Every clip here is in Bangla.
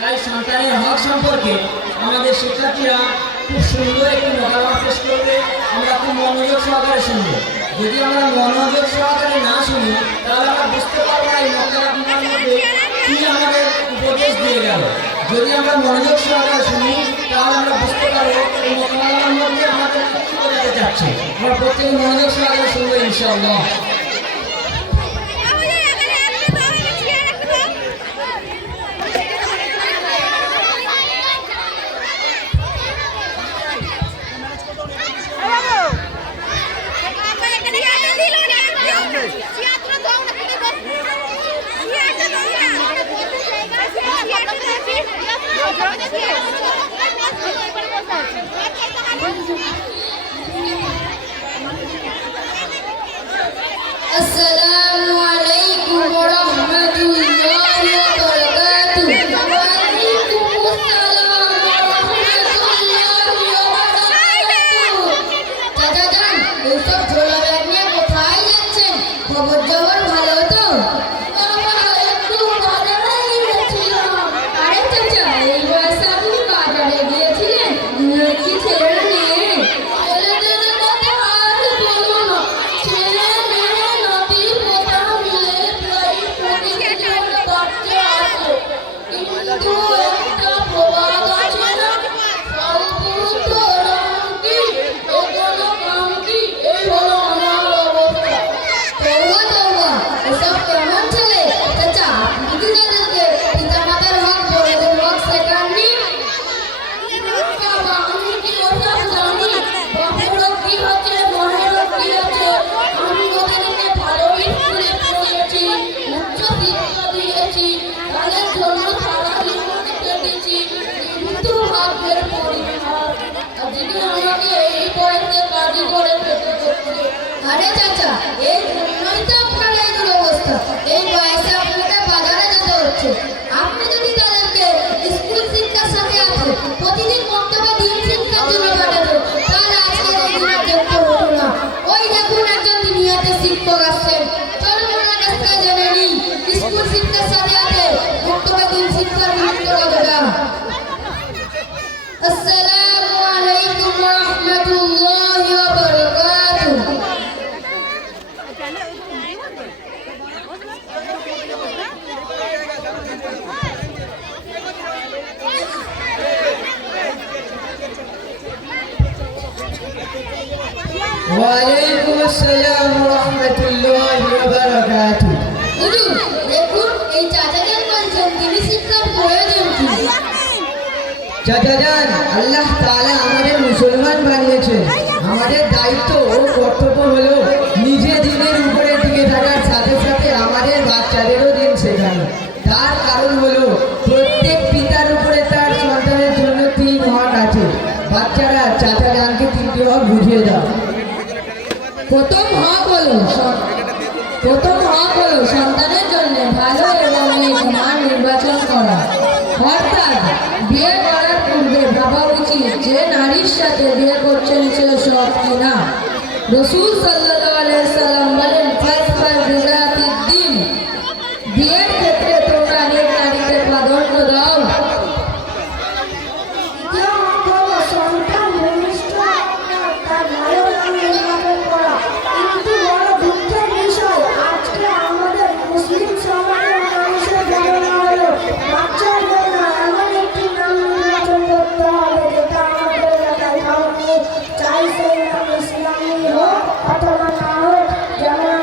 তাই সন্তানের হক সম্পর্কে আমাদের শিক্ষার্থীরা খুব সুন্দর একটি মতামত পেশ করবে। আমরা খুব মনোযোগ সহকারে শুনবো। যদি আমরা মনোযোগ সহকারে না শুনি তাহলে আমরা বুঝতে পারবো না এই মতামতের মধ্যে কি আমাদের উপদেশ দিয়ে গেল। যদি আমরা মনোযোগ সহকারে শুনি তাহলে আমরা বুঝতে পারবো এই মতামতের মধ্যে আমাদের কি বোঝাতে চাচ্ছে। আমরা প্রত্যেকে মনোযোগ সহকারে শুনবো ইনশাআল্লাহ। السلام عليكم ورحمة الله وبركاته. وعليكم السلام ورحمة الله وبركاته. চাচা যান, এইসব ঝোলা ব্যাগ নিয়ে কোথায় যাচ্ছেন? খবর জবর ভালো তো? একটু বাজারে গিয়েছিলাম। আরে চাচা, এই বয়সে আপনি বাজারে গিয়েছিলেন? কি ছেলেরা নিয়ে? ছেলেদের কথা আর বলো না। ছেলে মেয়ে নাতি পোতা মিলে প্রায় 25 জন বাচ্চা আছে। কিন্তু একটা প্রবাদ আছে না, সর্বভূত রামকি, এগুলো কামকি, এই হলো আমার অবস্থা। তওবা তওবা, এসব কেমন ছেলে? চাচা, আপনি কি তাদেরকে পিতামাতার হক বড়দের হক শেখাননি? বাবা, আমি কি ওসব জানি? বাপেরও কি আছে, মায়েরও কি আছে? আমি ওদেরকে ভালো স্কুলে পড়িয়েছি, উচ্চ শিক্ষা দিয়েছি, তাদের জন্য সারা জীবন কেটেছি। কিন্তু ভাগ্যের পরীক্ষা, আজকে আমাকে এই বয়সে কাজই করে খেতে হচ্ছে। আরে চাচা, এই জন্যই তো আপনার এই দুরবস্থা। এই বয়সে আপনাকে বাজারে যেতে হচ্ছে। আপনি যদি তাদেরকে স্কুল শিক্ষার সাথে আছে প্রতিদিন বক্তব্য দিন শিক্ষার জন্য পাঠাতেন, তাহলে আজকে এই দিনে দেখতে হতো না। ওই দেখুন একজন দুনিয়াতে শিক্ষক আসছেন। চলুন ওনার কাছ থেকে জেনে নিই স্কুল শিক্ষার সাথে আছে বক্তব্য দিন শিক্ষার গুরুত্ব কতটা। আসসালামু আলাইকুম ওয়া রাহমাতুল্লাহি ওয়া বারাকাতুহু। ওয়ালাইকুম আসসালাম ওয়া রাহমাতুল্লাহি ওয়া বারাকাতুহু। হুজুর, দেখুন এই চাচা যান বলছেন তিনি শিক্ষার প্রয়োজন কি? চাচা যান, আল্লাহ তাআলা আমাদের মুসলমান বানিয়েছেন। আমাদের দায়িত্ব ও কর্তব্য হলো নিজে দিনের উপরে টিকে থাকার সাথে সাথে আমাদের বাচ্চাদেরও দিন শেখানো। তার কারণ হলো প্রত্যেক পিতার উপরে তার সন্তানের জন্য 3 হক আছে। বাচ্চারা চাচা যানকে 3টি হক বুঝিয়ে দাও। প্রথম হক হলো সন্তানের জন্য ভালো এবং নেক মা নির্বাচন করা। অর্থাৎ বিয়ে করার পূর্বে ভাবা উচিত যে নারীর সাথে বিয়ে করছেন সে সৎ কিনা। রাসূল সাল্লাল্লাহু আলাইহি সাল্লাম বলেন, ফাসফার বিজাতিদ দ্বীন। বিয়ের ক্ষেত্রে তোমরা নেক নারীকে প্রাধান্য দাও। সন্তান ভূমিষ্ঠ তার ভালো নাম নির্বাচন করা। কিন্তু বড় দুঃখের বিষয়, আজকে আমাদের মুসলিম সমাজের মানুষের ধারণা হলো বাচ্চার জন্য এমন একটি নাম নির্বাচন করতে হবে যেটা আমাদের এলাকায় কাউকে চাই সেই নাম ইসলামী হোক অথবা না হোক, যেমন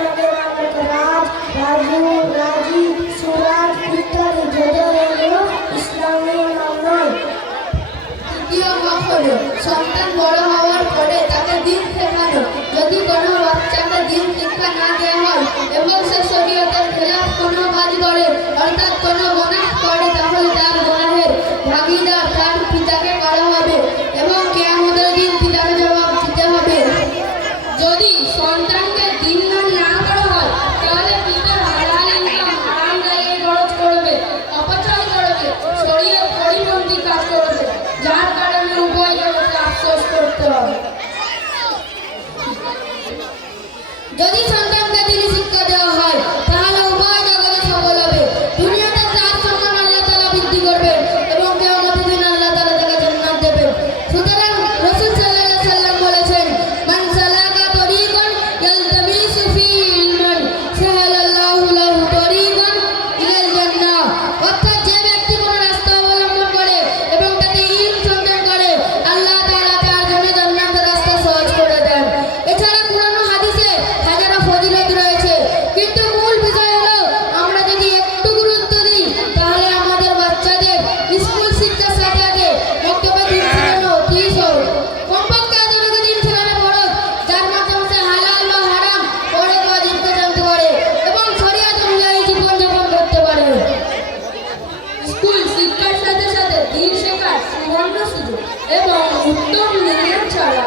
দিন শেখার সুবর্ণ সুযোগ এবং উত্তম নির্ণয় ছাড়া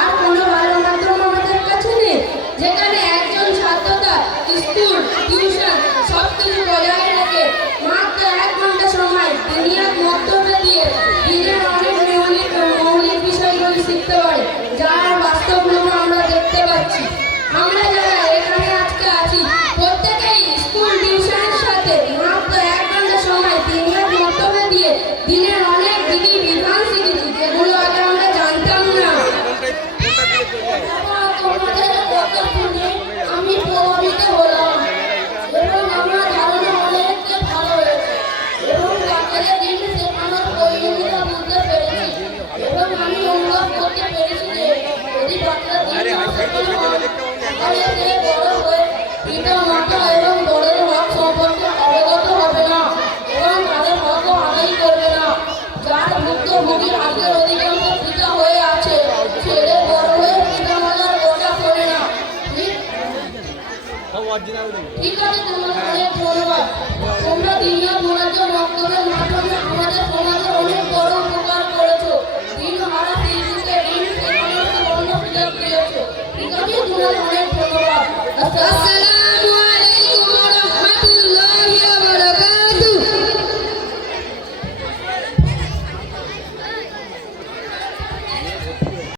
আর কোনো ভালো মাধ্যম আমাদের কাছে নেই, যেখানে একজন ছাত্র তার স্কুল টিউশন সব কিছু বজায় রেখে মাত্র 1 ঘন্টা সময় দুনিয়ার মধ্যে দিয়ে দিনের অনেক মৌলিক বিষয়গুলি শিখতে পারে, যার বাস্তব রূপে আমরা দেখতে পাচ্ছি। আমরা যারা এখানে আজকে আছি প্রত্যেকেই স্কুল টিউশনের সাথে মাত্র 1 ঘন্টা সময় দুনিয়ার মধ্যে দিয়ে দিনের অনেক বিধি বিধান শিখেছি, যেগুলো আগে আমরা জানতাম না। তোমাদের কথা শুনে আমি প্রভাবিত হলাম এবং আমার ধারণা অনেকটা ভালো হয়েছে এবং বাচ্চাদের দিন শেখানোর প্রয়োজনীয়তা বুঝতে পেরেছি এবং আমি অনুভব করতে পেরেছি যে যদি বাচ্চারা দিন শেখানো হয় তাহলে সে বড় হয়ে পিতা মাতা এবং বড়দের হক সম্পর্কে অবগত হবে না এবং তাদের হকও আদায় করবে না। যার ভুক্তভোগীর আজকের অধিকাংশ পিতা হয়ে আছে, ছেলে বড় হয়ে পিতা মাতার কথা শোনে না। ঠিক আছে, তোমার অনেক ধন্যবাদ। তোমরা দিনের মোনাজাত বক্তব্যের মাধ্যমে আমাদের সমাজে অনেক বড় উপকার করেছো। দিনহারা শিশুকে দিন শেখানোর সুবর্ণ সুযোগ দিয়েছো। ঠিক আছে, তোমার অনেক ধন্যবাদ।